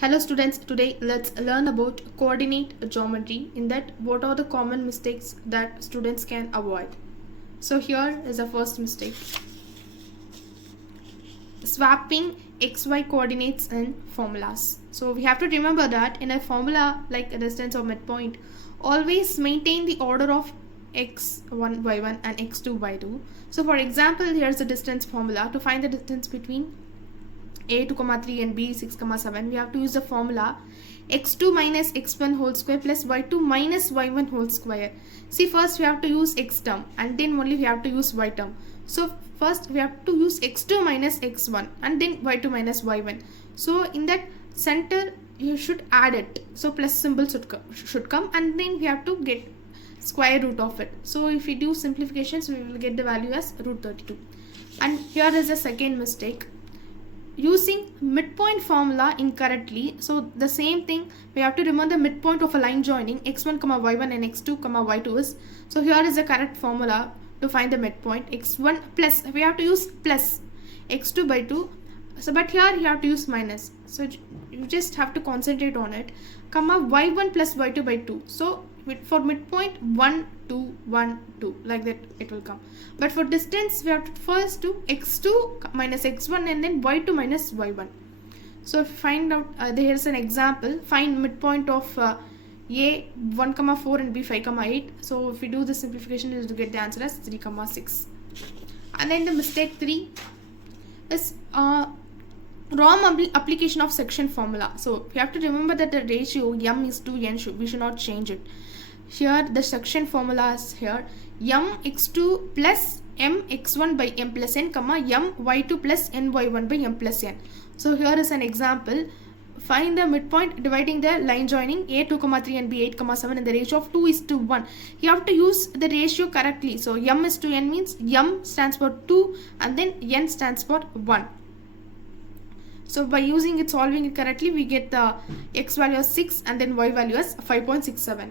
Hello students, today let's learn about coordinate geometry. In that, what are the common mistakes that students can avoid? So here is the first mistake. Swapping xy coordinates in formulas. So we have to remember that in a formula like a distance or midpoint, always maintain the order of x1 y1 and x2 y2. So for example, here's the distance formula. To find the distance between a 2, 3 and b 6, 7, we have to use the formula x2 minus x1 whole square plus y2 minus y1 whole square. See, first we have to use x term and then only we have to use y term. So first we have to use x2 minus x1 and then y2 minus y1. So in that center you should add it. So plus symbol should come and then we have to get square root of it. So if we do simplifications, we will get the value as root 32. And here is the second mistake. Using midpoint formula incorrectly. So the same thing, we have to remember the midpoint of a line joining x1, y1 and x2, y2 is. So here is the correct formula to find the midpoint. x1 plus, we have to use plus x2 by 2. So but here you have to use minus. So you just have to concentrate on it. Y1 plus y2 by 2. So for midpoint 1 2 1 2 like that it will come, but for distance we have to first do x2 minus x1 and then y2 minus y1. So if you find out, here's an example. Find midpoint of a 1 4 and b 5 8. So if we do the simplification, you will get the answer as 3 6. And then the mistake 3 is wrong application of section formula. So we have to remember that the ratio m is to n, we should not change it. Here the section formula is here m x2 plus m x1 by m plus n, m y2 plus n y1 by m plus n. So here is an example. Find the midpoint dividing the line joining a 2, 3 and b 8, 7 and the ratio of 2 is to 1. You have to use the ratio correctly. So m is to n means m stands for 2 and then n stands for 1. So by using it, solving it correctly, we get the x value as 6 and then y value as 5.67.